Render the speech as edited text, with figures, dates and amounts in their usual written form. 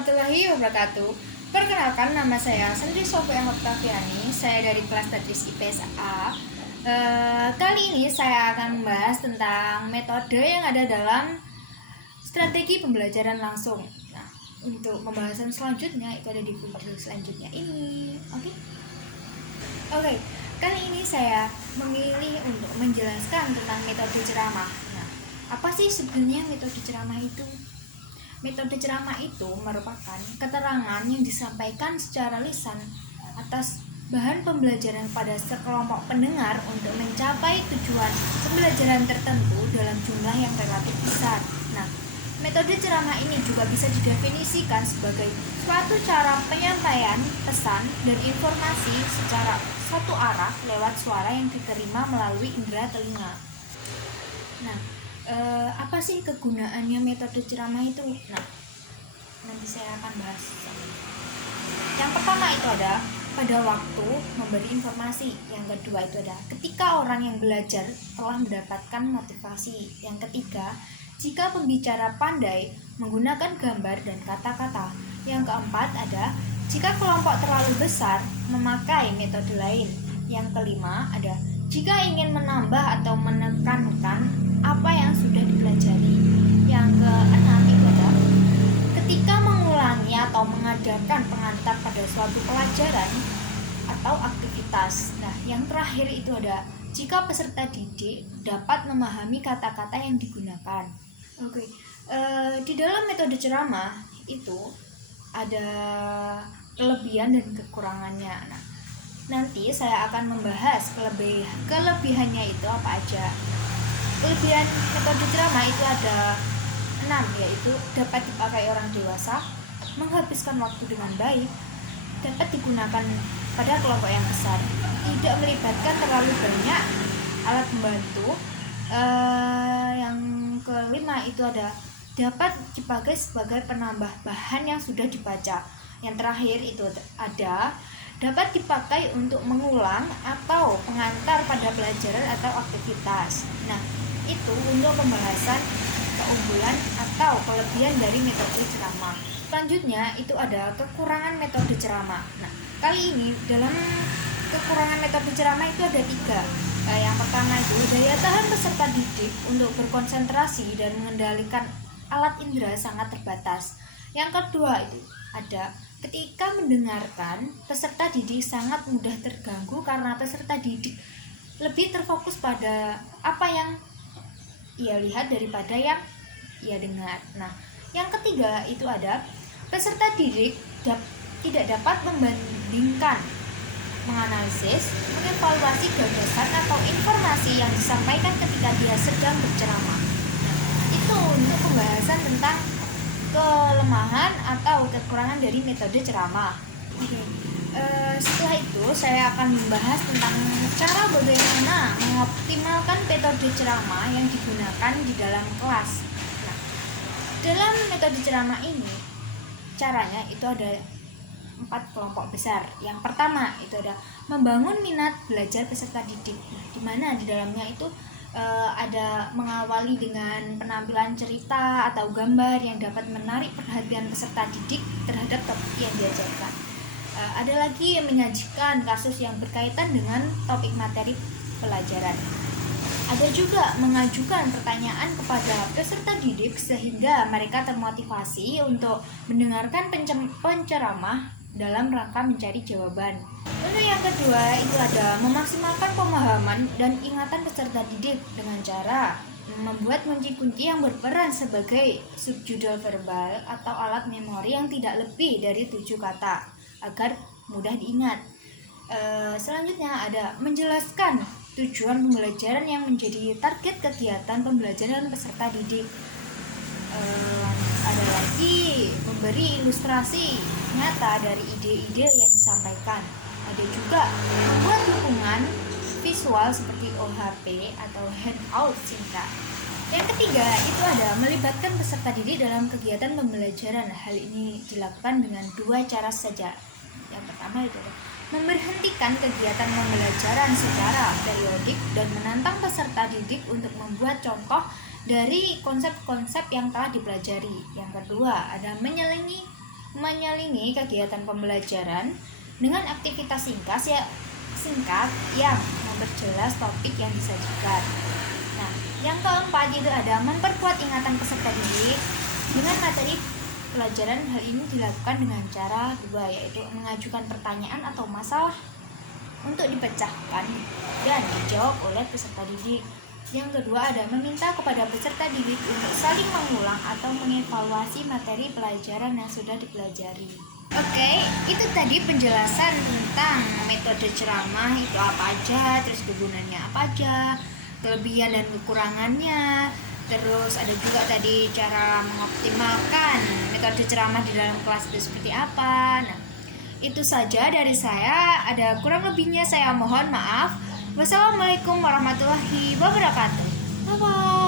warahmatullahi wabarakatuh. Perkenalkan, nama saya Sandri Sofia Oktaviani. Saya dari kelas Tadris IPS A. Kali ini saya akan membahas tentang metode yang ada dalam strategi pembelajaran langsung. Nah, untuk pembahasan selanjutnya itu ada di video selanjutnya ini. Oke. Kali ini saya memilih untuk menjelaskan tentang metode ceramah. Nah, apa sih sebenarnya metode ceramah itu? Metode ceramah itu merupakan keterangan yang disampaikan secara lisan atas bahan pembelajaran pada sekelompok pendengar untuk mencapai tujuan pembelajaran tertentu dalam jumlah yang relatif besar. Nah, metode ceramah ini juga bisa didefinisikan sebagai suatu cara penyampaian pesan dan informasi secara satu arah lewat suara yang diterima melalui indera telinga. Nah, apa sih kegunaannya metode ceramah itu? Nah, nanti saya akan bahas. Yang pertama itu ada pada waktu memberi informasi. Yang kedua itu ada ketika orang yang belajar telah mendapatkan motivasi. Yang ketiga, jika pembicara pandai menggunakan gambar dan kata-kata. Yang keempat ada jika kelompok terlalu besar memakai metode lain. Yang kelima ada jika ingin menambah atau menekankan apa yang sudah dipelajari. Yang keenam itu adalah ketika mengulangi atau mengadakan pengantar pada suatu pelajaran atau aktivitas. Nah, yang terakhir itu ada jika peserta didik dapat memahami kata-kata yang digunakan. Di dalam metode ceramah itu ada kelebihan dan kekurangannya. Nah, nanti saya akan membahas kelebihannya itu apa aja. Kelebihan metode ceramah itu ada 6, yaitu dapat dipakai orang dewasa, menghabiskan waktu dengan baik, dapat digunakan pada kelompok yang besar, tidak melibatkan terlalu banyak alat pembantu. Yang kelima itu ada dapat dipakai sebagai penambah bahan yang sudah dibaca. Yang terakhir itu ada dapat dipakai untuk mengulang atau pengantar pada pelajaran atau aktivitas. Nah, itu untuk pembahasan keunggulan atau kelebihan dari metode ceramah. Selanjutnya itu ada kekurangan metode ceramah. Nah, kali ini dalam kekurangan metode ceramah itu ada 3. Yang pertama itu daya tahan peserta didik untuk berkonsentrasi dan mengendalikan alat indera sangat terbatas. Yang kedua itu ada ketika mendengarkan, peserta didik sangat mudah terganggu karena peserta didik lebih terfokus pada apa yang ia lihat daripada yang ia dengar. Nah, yang ketiga itu ada peserta didik tidak dapat membandingkan, menganalisis, mengevaluasi gagasan atau informasi yang disampaikan ketika dia sedang berceramah. Nah, itu untuk pembahasan tentang kelemahan atau kekurangan dari metode ceramah. Setelah itu saya akan membahas tentang cara bagaimana mengoptimalkan metode ceramah yang digunakan di dalam kelas. Nah, dalam metode ceramah ini caranya itu ada 4 kelompok besar. Yang pertama itu ada membangun minat belajar peserta didik. Nah, di mana di dalamnya itu ada mengawali dengan penampilan cerita atau gambar yang dapat menarik perhatian peserta didik terhadap topik yang diajarkan. Ada lagi yang menyajikan kasus yang berkaitan dengan topik materi pelajaran. Ada juga mengajukan pertanyaan kepada peserta didik sehingga mereka termotivasi untuk mendengarkan penceramah dalam rangka mencari jawaban. Lalu yang kedua itu ada memaksimalkan pemahaman dan ingatan peserta didik dengan cara membuat kunci-kunci yang berperan sebagai subjudal verbal atau alat memori yang tidak lebih dari 7 kata agar mudah diingat. Selanjutnya ada menjelaskan tujuan pembelajaran yang menjadi target kegiatan pembelajaran peserta didik. Ada lagi memberi ilustrasi nyata dari ide-ide yang disampaikan. Ada juga membuat dukungan visual seperti OHP atau handout singkat. Yang ketiga itu ada melibatkan peserta didik dalam kegiatan pembelajaran. Hal ini dilakukan dengan 2 cara saja. Yang pertama itu memberhentikan kegiatan pembelajaran secara periodik dan menantang peserta didik untuk membuat contoh dari konsep-konsep yang telah dipelajari. Yang kedua ada menyelingi menyelingi kegiatan pembelajaran dengan aktivitas singkat yang memperjelas topik yang disajikan. Nah, yang keempat itu ada memperkuat ingatan peserta didik dengan materi pelajaran. Hal ini dilakukan dengan cara dua, yaitu mengajukan pertanyaan atau masalah untuk dipecahkan dan dijawab oleh peserta didik. Yang kedua ada meminta kepada peserta didik untuk saling mengulang atau mengevaluasi materi pelajaran yang sudah dipelajari. Oke, itu tadi penjelasan tentang metode ceramah itu apa aja, terus kegunaannya apa aja, kelebihan dan kekurangannya. Terus ada juga tadi cara mengoptimalkan metode ceramah di dalam kelas itu seperti apa. Nah, itu saja dari saya. Ada kurang lebihnya saya mohon maaf. Wassalamualaikum warahmatullahi wabarakatuh. Bye bye.